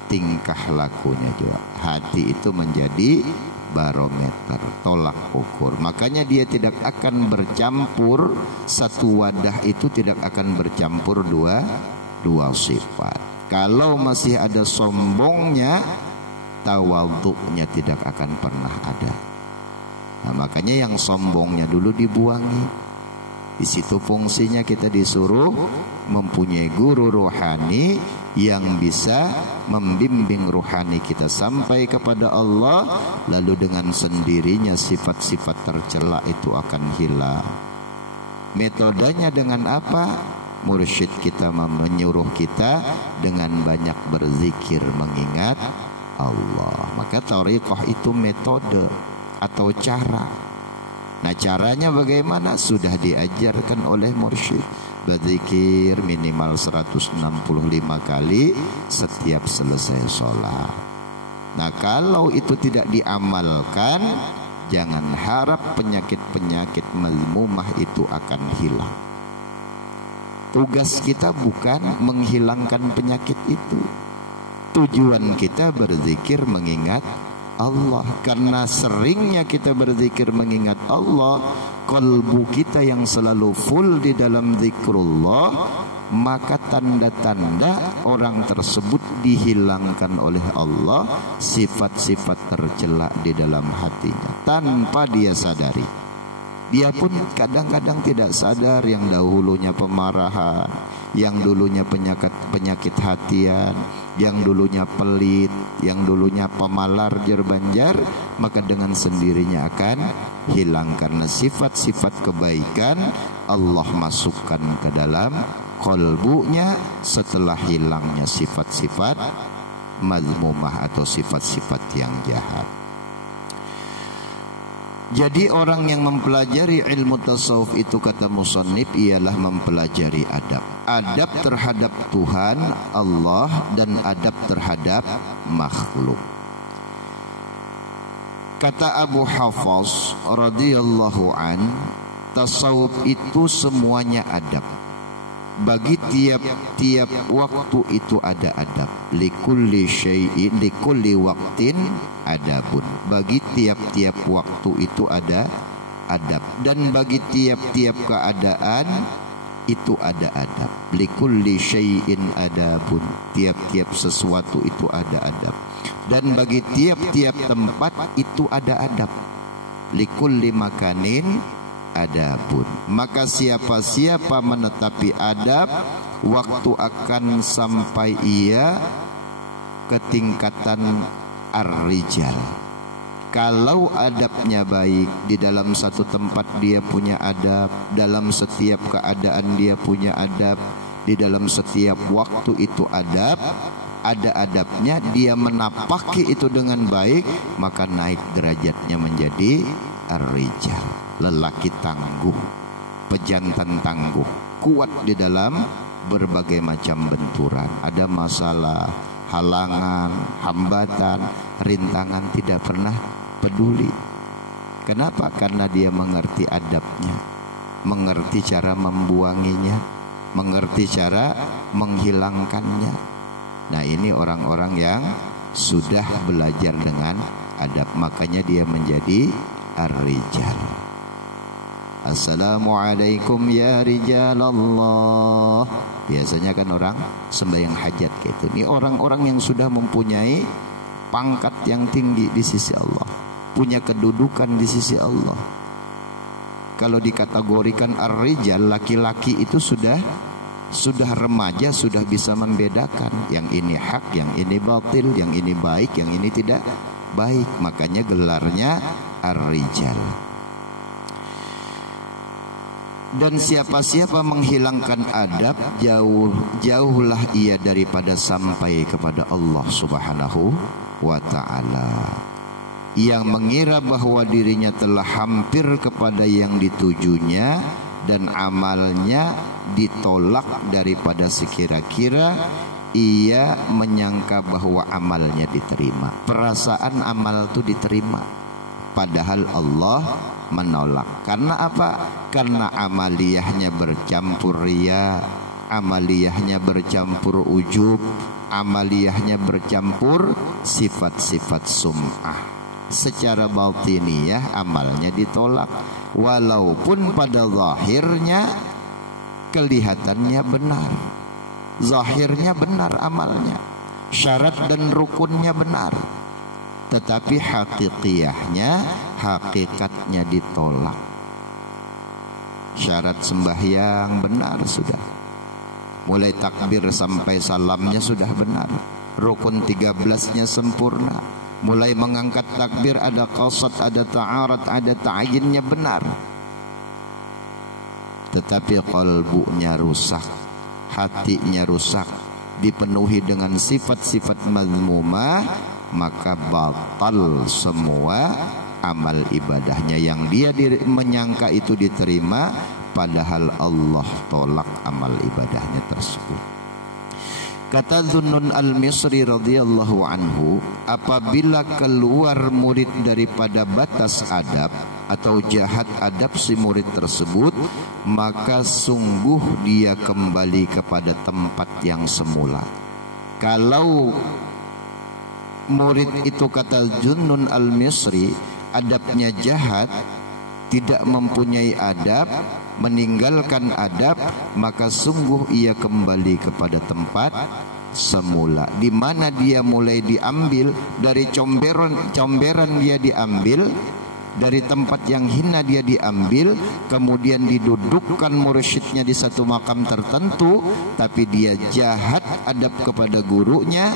tingkah lakunya juga. Hati itu menjadi barometer, tolak ukur. Makanya dia tidak akan bercampur, satu wadah itu tidak akan bercampur dua sifat. Kalau masih ada sombongnya, tawadhu'nya tidak akan pernah ada. Nah, makanya yang sombongnya dulu dibuangi. Di situ fungsinya kita disuruh mempunyai guru rohani yang bisa membimbing rohani kita sampai kepada Allah, lalu dengan sendirinya sifat-sifat tercela itu akan hilang. Metodenya dengan apa? Mursyid kita menyuruh kita dengan banyak berzikir mengingat Allah. Maka thariqah itu metode atau cara. Nah, caranya bagaimana? Sudah diajarkan oleh mursyid. Berzikir minimal 165 kali setiap selesai sholat. Nah, kalau itu tidak diamalkan, jangan harap penyakit-penyakit mazmumah itu akan hilang. Tugas kita bukan menghilangkan penyakit itu. Tujuan kita berzikir mengingat Allah. Karena seringnya kita berzikir mengingat Allah, kalbu kita yang selalu full di dalam zikrullah, maka tanda-tanda orang tersebut dihilangkan oleh Allah sifat-sifat tercela di dalam hatinya tanpa dia sadari. Dia pun kadang-kadang tidak sadar, yang dahulunya pemarahan, yang dulunya penyakit hatian, yang dulunya pelit, yang dulunya pemalar jerbanjar, maka dengan sendirinya akan hilang. Karena sifat-sifat kebaikan Allah masukkan ke dalam qalbunya setelah hilangnya sifat-sifat mazmumah atau sifat-sifat yang jahat. Jadi orang yang mempelajari ilmu tasawuf itu, kata musannif, ialah mempelajari adab. Adab terhadap Tuhan Allah dan adab terhadap makhluk. Kata Abu Hafaz radhiyallahu an, tasawuf itu semuanya adab. Bagi tiap-tiap waktu itu ada adab. Likulli syai'in likulli waqtin adabun. Bagi tiap-tiap waktu itu ada adab, dan bagi tiap-tiap keadaan itu ada adab. Likulli syai'in adabun. Tiap-tiap sesuatu itu ada adab, dan bagi tiap-tiap tempat itu ada adab. Likulli makanin adabun. Maka siapa-siapa menetapi adab, waktu akan sampai ia ke tingkatan ar-rijal. Kalau adabnya baik, di dalam satu tempat dia punya adab, dalam setiap keadaan dia punya adab, di dalam setiap waktu itu adab, ada adabnya, dia menapaki itu dengan baik, maka naik derajatnya menjadi ar-rijal. Lelaki tangguh, pejantan tangguh, kuat di dalam berbagai macam benturan. Ada masalah, halangan, hambatan, rintangan, tidak pernah peduli. Kenapa? Karena dia mengerti adabnya, mengerti cara membuanginya, mengerti cara menghilangkannya. Nah, ini orang-orang yang sudah belajar dengan adab, makanya dia menjadi ar-rijal. Assalamualaikum ya rijal Allah. Biasanya kan orang sembahyang hajat gitu. Ini orang-orang yang sudah mempunyai pangkat yang tinggi di sisi Allah, punya kedudukan di sisi Allah. Kalau dikategorikan ar-rijal, laki-laki itu sudah remaja, sudah bisa membedakan yang ini hak, yang ini batil, yang ini baik, yang ini tidak baik. Makanya gelarnya ar-rijal. Dan siapa-siapa menghilangkan adab, jauhlah ia daripada sampai kepada Allah Subhanahu wa ta'ala. Yang mengira bahwa dirinya telah hampir kepada yang ditujunya dan amalnya ditolak daripada sekira-kira ia menyangka bahwa amalnya diterima. Perasaan amal itu diterima, padahal Allah menolak. Karena apa? Karena amaliyahnya bercampur riya, amaliyahnya bercampur ujub, amaliyahnya bercampur sifat-sifat sum'ah. Secara batiniyah amalnya ditolak, walaupun pada zahirnya kelihatannya benar. Zahirnya benar amalnya, syarat dan rukunnya benar, tetapi hakikatnya ditolak. Syarat sembahyang benar sudah, mulai takbir sampai salamnya sudah benar, rukun 13-nya sempurna, mulai mengangkat takbir ada qasad, ada ta'arad, ada ta'yinnya benar, tetapi qalbunya rusak, hatinya rusak, dipenuhi dengan sifat-sifat mazmumah, maka batal semua amal ibadahnya. Yang dia menyangka itu diterima, padahal Allah tolak amal ibadahnya tersebut. Kata Dhunnun al-Misri radhiyallahu anhu, apabila keluar murid daripada batas adab atau jahat adab si murid tersebut, maka sungguh dia kembali kepada tempat yang semula. Kalau murid itu, kata Dhunnun al-Misri, adabnya jahat, tidak mempunyai adab, meninggalkan adab, maka sungguh ia kembali kepada tempat semula, di mana dia mulai diambil dari comberan dia diambil, dari tempat yang hina dia diambil, kemudian didudukkan mursyidnya di satu makam tertentu, tapi dia jahat adab kepada gurunya,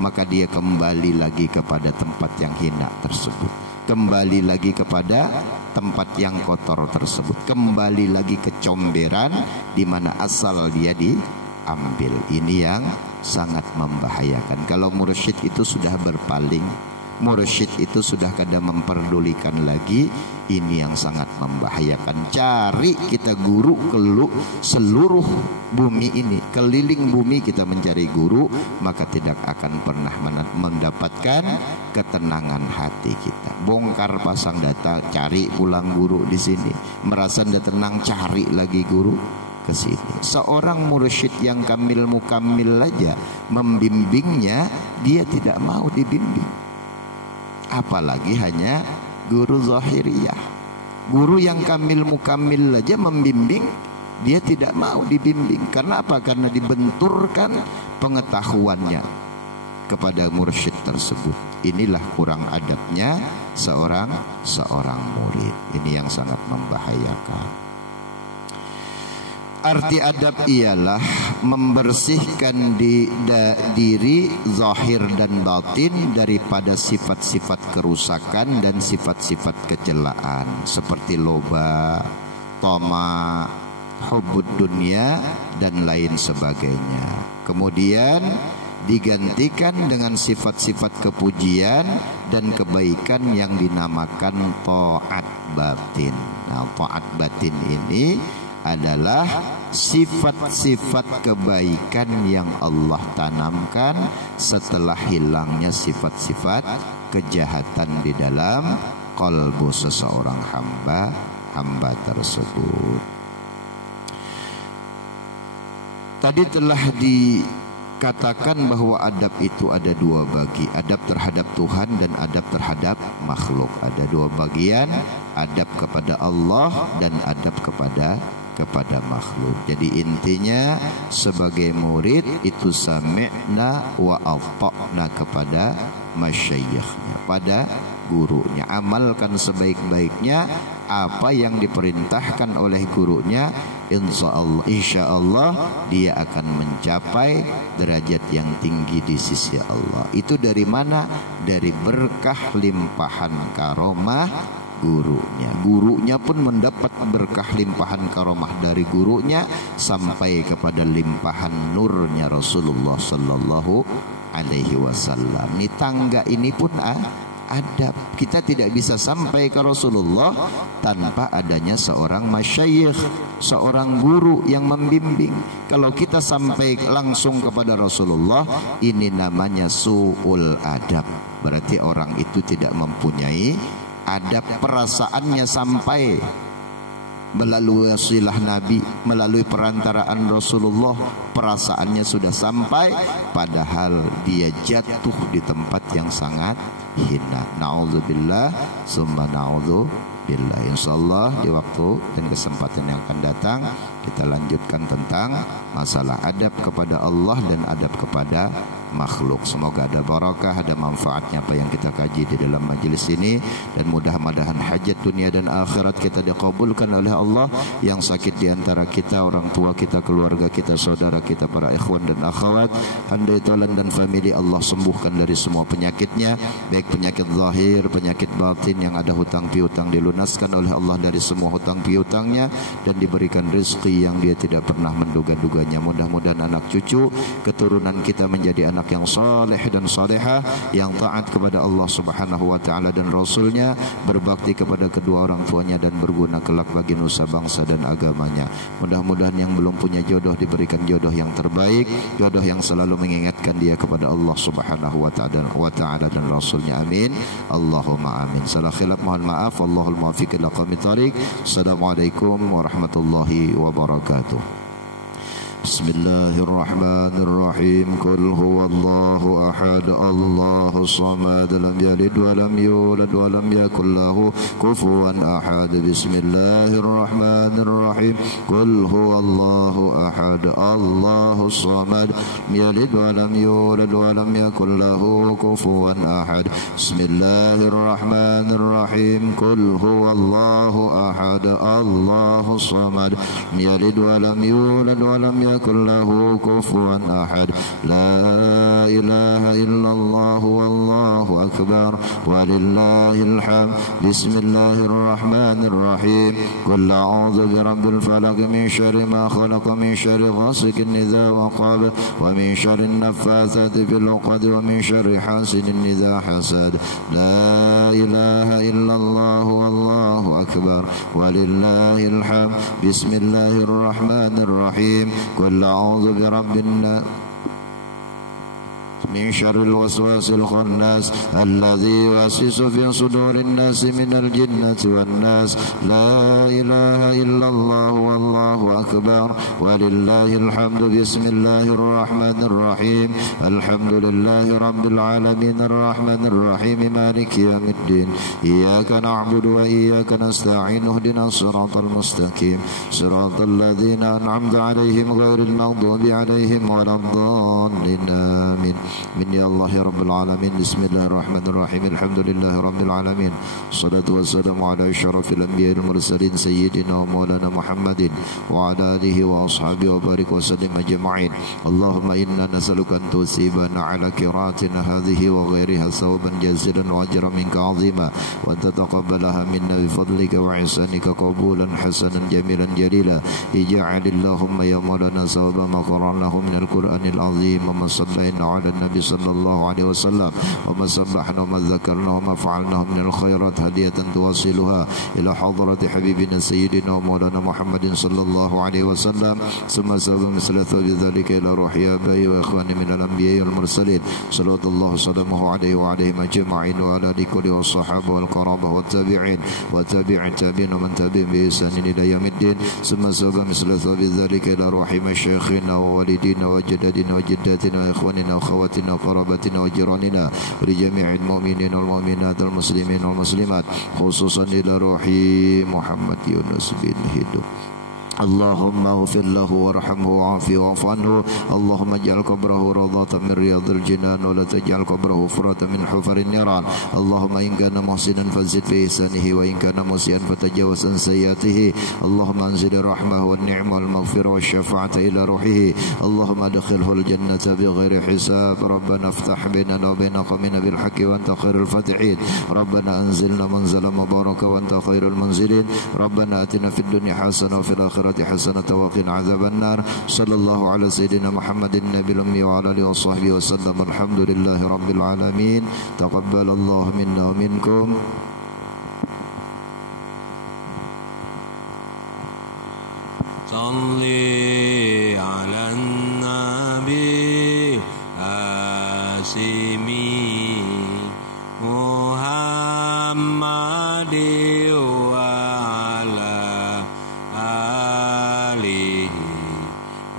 maka dia kembali lagi kepada tempat yang hina tersebut, kembali lagi kepada tempat yang kotor tersebut, kembali lagi ke comberan di mana asal dia diambil. Ini yang sangat membahayakan. Kalau mursyid itu sudah berpaling, mursyid itu sudah kada memperdulikan lagi, ini yang sangat membahayakan. Cari kita guru seluruh bumi ini, keliling bumi kita mencari guru, maka tidak akan pernah mendapatkan ketenangan hati kita. Bongkar pasang data, cari pulang guru di sini, merasa tidak tenang, cari lagi guru ke sini. Seorang mursyid yang kamil mukamil aja membimbingnya, dia tidak mau dibimbing, apalagi hanya guru zahiriyah. Guru yang kamil mukamil aja membimbing, dia tidak mau dibimbing. Karena apa? Karena dibenturkan pengetahuannya kepada mursyid tersebut. Inilah kurang adabnya seorang murid. Ini yang sangat membahayakan. Arti adab ialah membersihkan diri zahir dan batin daripada sifat-sifat kerusakan dan sifat-sifat kecelaan seperti loba, tama, hubbud dunia dan lain sebagainya. Kemudian digantikan dengan sifat-sifat kepujian dan kebaikan yang dinamakan taat batin. Nah, taat batin ini adalah sifat-sifat kebaikan yang Allah tanamkan setelah hilangnya sifat-sifat kejahatan di dalam kalbu seseorang hamba tersebut. Tadi telah dikatakan bahwa adab itu ada dua bagi, adab terhadap Tuhan dan adab terhadap makhluk. Ada dua bagian, adab kepada Allah dan adab kepada makhluk. Jadi intinya sebagai murid itu sami'na wa ata'na kepada masyayikhnya, pada gurunya. Amalkan sebaik-baiknya apa yang diperintahkan oleh gurunya, insya Allah dia akan mencapai derajat yang tinggi di sisi Allah. Itu dari mana? Dari berkah limpahan karomah gurunya. Gurunya pun mendapat berkah limpahan karomah dari gurunya sampai kepada limpahan nurnya Rasulullah Sallallahu Alaihi Wasallam. Ini tangga ini pun adab. Kita tidak bisa sampai ke Rasulullah tanpa adanya seorang masyayikh, seorang guru yang membimbing. Kalau kita sampai langsung kepada Rasulullah, ini namanya su'ul adab. Berarti orang itu tidak mempunyai adab. Perasaannya sampai melalui wasilah Nabi, melalui perantaraan Rasulullah, perasaannya sudah sampai, padahal dia jatuh di tempat yang sangat hina. Na'udzubillah summa na'udzubillah. Insyaallah di waktu dan kesempatan yang akan datang kita lanjutkan tentang masalah adab kepada Allah dan adab kepada makhluk. Semoga ada barakah, ada manfaatnya apa yang kita kaji di dalam majelis ini, dan mudah-mudahan hajat dunia dan akhirat kita dikabulkan oleh Allah. Yang sakit di antara kita, orang tua kita, keluarga kita, saudara kita, para ikhwan dan akhwat, handai tolan dan family, Allah sembuhkan dari semua penyakitnya, baik penyakit zahir, penyakit batin. Yang ada hutang piutang dilunaskan oleh Allah dari semua hutang piutangnya, dan diberikan rezeki yang dia tidak pernah menduga-duganya. Mudah-mudahan anak cucu keturunan kita menjadi anak yang saleh dan salehah, yang taat kepada Allah Subhanahu wa taala dan Rasulnya, berbakti kepada kedua orang tuanya, dan berguna kelak bagi nusa bangsa dan agamanya. Mudah-mudahan yang belum punya jodoh diberikan jodoh yang terbaik, jodoh yang selalu mengingatkan dia kepada Allah Subhanahu wa taala dan Rasulnya. Amin Allahumma amin. Salah khilaf mohon maaf. Allahul muwaffiq ila aqwamit thariq. Assalamualaikum warahmatullahi wabarakatuh. Bismillahirrahmanirrahim. Qul huwallahu ahad, Allahus samad, lam yalid wa lam yulad wa lam yakul lahu kufuwan ahad. Bismillahirrahmanirrahim. Qul huwallahu ahad, Allahus samad, lam yalid wa lam yulad wa lam yakul lahu kufuwan ahad. Bismillahirrahmanirrahim. Qul huwallahu ahad, Allahus samad, lam yalid wa lam yulad wa lam yakul له كفوا أحد. لا إله إلا الله والله أكبر ولله الحمد. بسم الله الرحمن الرحيم. قل أعوذ برب الفلق من شر ما خلق من شر غاسق إذا وقب ومن شر النفاثات في العقد ومن شر حاسد إذا حسد. لا إله إلا الله والله أكبر ولله الحمد. بسم الله الرحمن الرحيم. قل أعوذ برب الناس من شر الوسواس الخناس الذي يوسوس في صدور الناس من الجنة والناس. لا إله إلا الله والله أكبر ولله الحمد. بسم الله الرحمن الرحيم. الحمد لله رب العالمين الرحمن الرحيم مالك يوم الدين. إياك نعبد وإياك نستعين. اهدنا الصراط المستقيم صراط الذين أنعمت عليهم غير المغضوب عليهم ولا الضالين. آمين. من يا الله يا رب العالمين. بسم الله الرحمن الرحيم. الحمد لله رب العالمين. الصلاة والسلام على أشرف الأنبياء المرسلين سيدنا ومولانا محمد وعلى آله وأصحابه وبارك وسلم أجمعين. اللهم إنا نسألك أن تصيبنا على قراءتنا هذه وغيرها ثوابا جزيلا وأجرا منك عظيما، وأن تتقبلها منا بفضلك وإحسانك قبولا حسنا جميلا جليلا. اجعل اللهم يا مولانا ثواب ما قرأناه من القرآن العظيم وما صلينا على النبي صلى الله عليه وسلم وما سبحنا وما ذكرنا وما فعلناه من الخيرات هدية توصلها إلى حضرة حبيبنا سيدنا ومولانا محمد صلى الله عليه وسلم. ثم سبب مثل ذلك إلى روح آبائي وإخواني من الأنبياء والمرسلين صلوات الله وسلامه عليه وعليهم أجمعين وعلى آله والصحابة والقرابة والتابعين وتابع التابعين ومن تبعهم بإحسان إلى يوم الدين. ثم سبب مثل ذلك إلى روح مشايخنا ووالدينا وجدادنا وجداتنا وإخواننا وأخواتنا وقرابتنا وجيراننا ولجميع المؤمنين والمؤمنات المسلمين والمسلمات، خصوصا إلى روح محمد يونس بن هدو اللهم اغفر له وارحمه وعافه واعف عنه اللهم اجعل قبره روضة من رياض الجنان ولا تجعل قبره فرة من حفر النيران اللهم إن كان محسنا فزد في إحسانه وإن كان مسيئا فتجاوز عن سيئاته اللهم أنزل الرحمة والنعمة والمغفرة والشفاعة إلى روحه اللهم ادخله الجنة بغير حساب ربنا افتح بيننا وبين قومنا بالحق وأنت خير الفاتحين ربنا أنزلنا منزلا مباركا وأنت خير المنزلين ربنا آتنا في الدنيا حسنة وفي الآخرة حسنة وقنا عذاب النار صلى الله على سيدنا محمد النبي الأمي وعلى آله وصحبه وسلم الحمد لله رب العالمين تقبل الله منا ومنكم صلي على النبي هاشمي محمد وعلى آله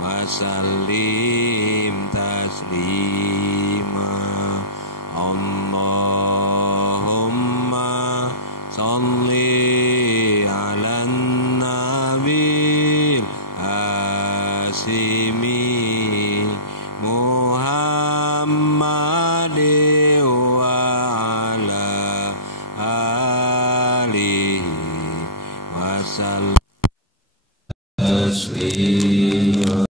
وسلم تسليما اللهم صل على النبي هاشمي محمد